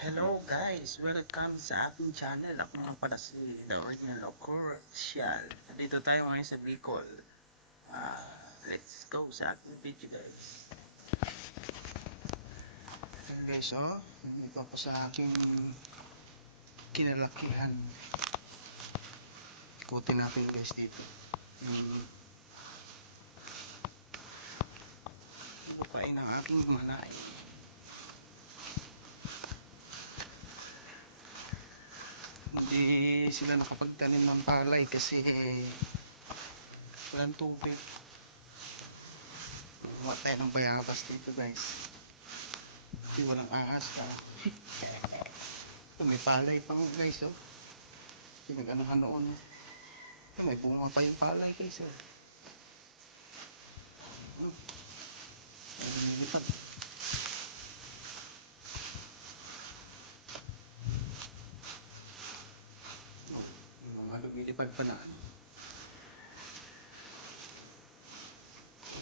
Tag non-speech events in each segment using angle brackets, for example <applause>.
Hello guys! Welcome sa ating channel. Ako nga pala si The Original Ocurrential. Nandito tayo ngayon sa Bicol. Ah, let's go sa ating video guys. Ayan guys, oh. Nandito ako sa aking kinalakihan. Ikutin natin guys dito. Hmm. Lupain ang aking manay. Hindi sila nakapagtanim ng palay kasi walang tubig. Gumawa tayo ng bayabas dito guys. Hindi walang ahas ka may palay pa guys oh. Pinag-anahan noon. May bunga pa yung palay guys oh Hmm. Ano ito? Yung mga lumilipad pa na ano.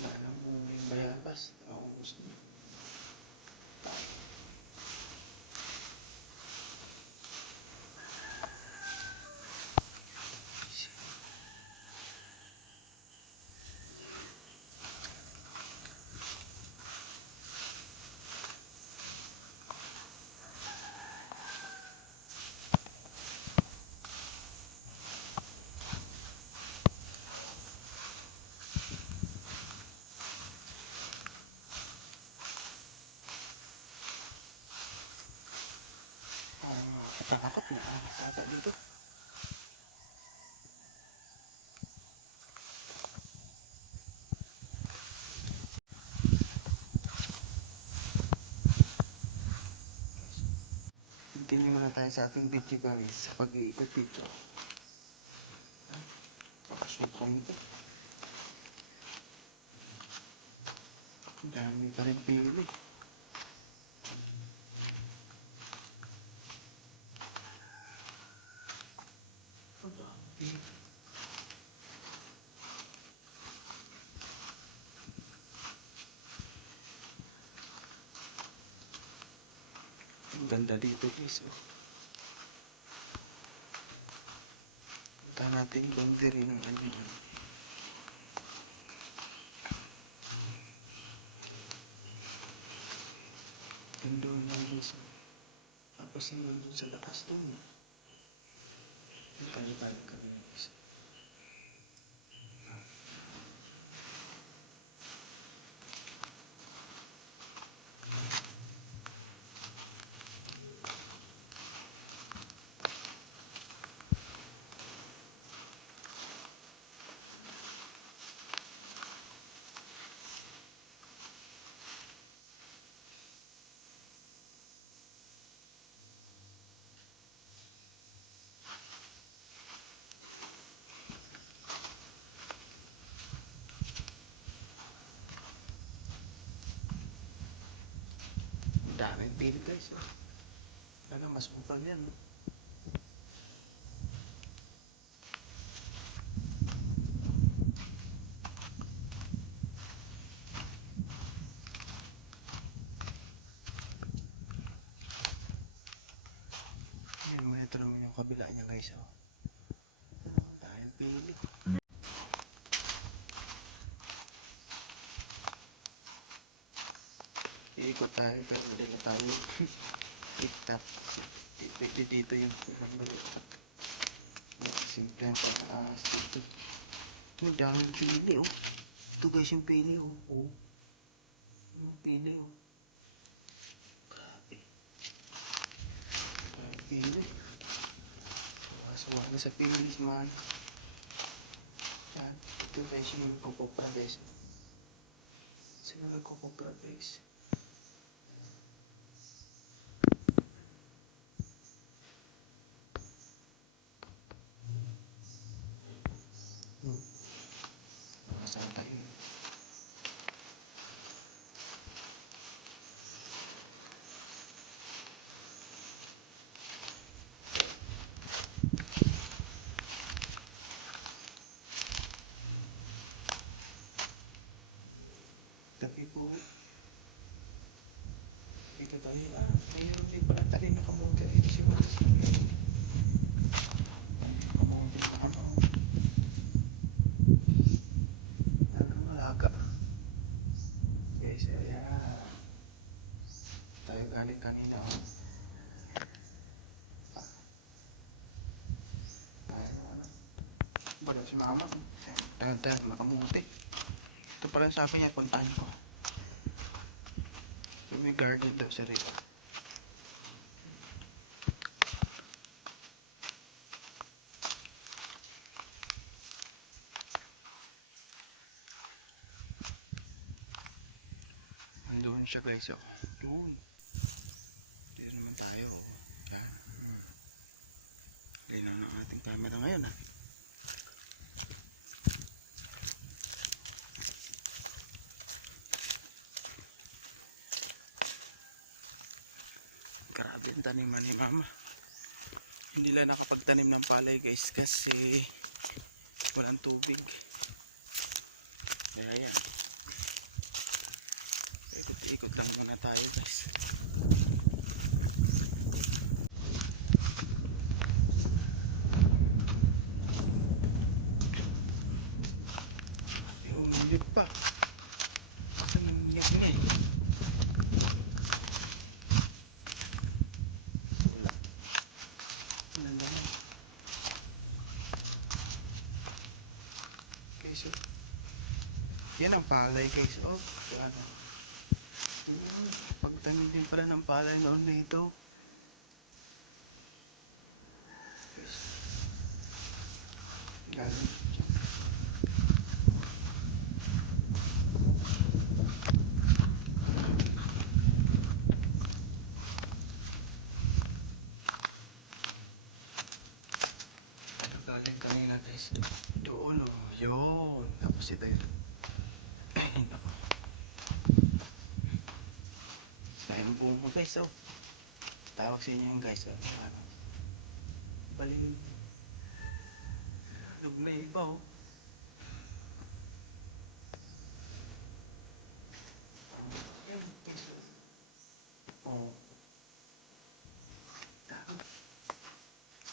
Wala na mo yung bayabas. Naubos na. Ah, takot na. Takot dito. Continue muna tayo sa ating video guys sa pag-iikot dito. Pakasukong ito. Ang dami pa rin pili. Ang dami pili. Ang ganda dito guys. Oh. Punta natin boundary ng ano yun. Nandun lang guys. oh. Tapos nandun sa lakas doon. Balik-balik kami guys. Ang daming pili guys. Oh. Talaga mas upal yan. oh. Kabila niya guys. Oh. Dahil pili. Iikot tayo pero hindi na tayo <laughs> iktap. Pwede dito yung pinambali. Simple ang pag-aas dito. Ang daming pili oh. Ito guys yung pili oh. Oh. Yung pili oh. Grabe. Grabe pili. Suwa na sa pili man. Yan. Ito guys yung pagpupra guys. Sino nagkukupra Kaya, mayroon din pala talim na kamote. Ito si Batas na rin. Kamote na Tayo galing kanina. Oh. Wala si mama. Tagal-tagal makamuti. Ito pala sabi niya, puntahan ko. Garden daw sa rito. Andun siya guys, oh. Doon. Dito naman tayo. oh. Yan. Linaw ng ating camera ngayon, ah. Ang taniman ni mama. Hindi lang nakapagtanim ng palay guys kasi walang tubig. Kaya yan. Ikot-ikot lang muna tayo guys. Yung umilit pa. Ito nangyayag na eh. Wala. Wala naman. Guys, oh. Yan ang palay guys. Oh, ano. Pagtanim din pala ng palay noon dito. Guys. Galing. Galing kanina guys. Doon oh. Yun. Tapos ito yun. Buong mo guys oh. Tawag sa inyo yung guys oh. Ano? Pa oh. Yan, guys, oh. Oh. Tama.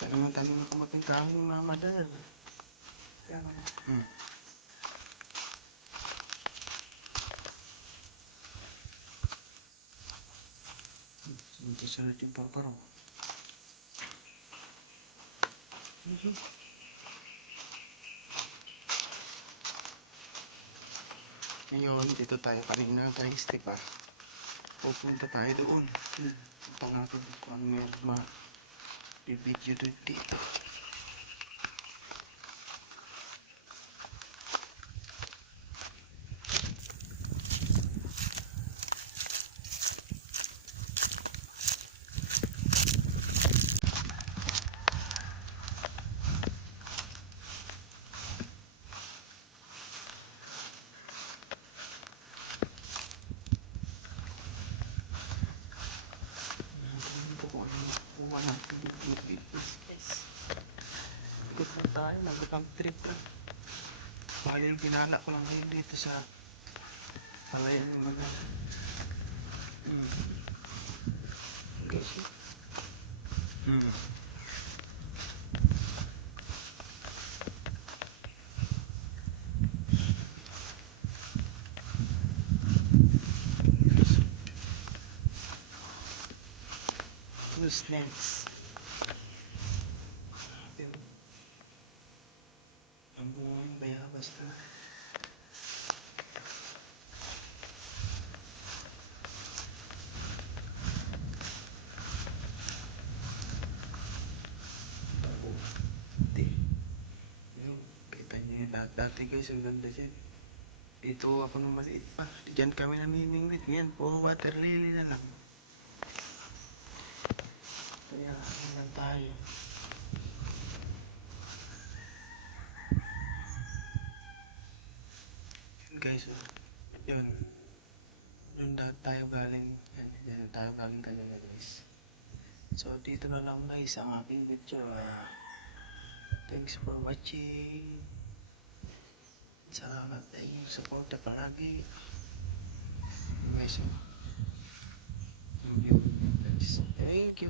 Tanong tanong ng kamating kahoy ng mama dahil. Yan oh. Hmm. Hindi sunod yung parparong. Mhm. Ngayon, dito tayo kanina guys, di ba? Pupunta tayo doon. Hmm. Punta natin kung ano meron ma i-video doon dito. Tingnan ko kung ano natin dito fitness guys. Ikot lang tayo, nagutang trip. Bali yung pinala ko lang ngayon dito sa palayan ng mga hmm. guys. Who's Pero, ang bunga yung bayabas na. Dati guys, ang ganda dyan. Dito ako nung maliit pa. Diyan kami namimingwit. Ngayon, puro water lily na lang. Kaya, lang tayo. Yun guys, oh. yun. Yun lahat tayo galing. Yan, yan tayo galing kanina guys. So, dito na lang guys ang aking video. Ah, thanks for watching. Salamat sa inyong support palagi. Guys, oh. Thank you.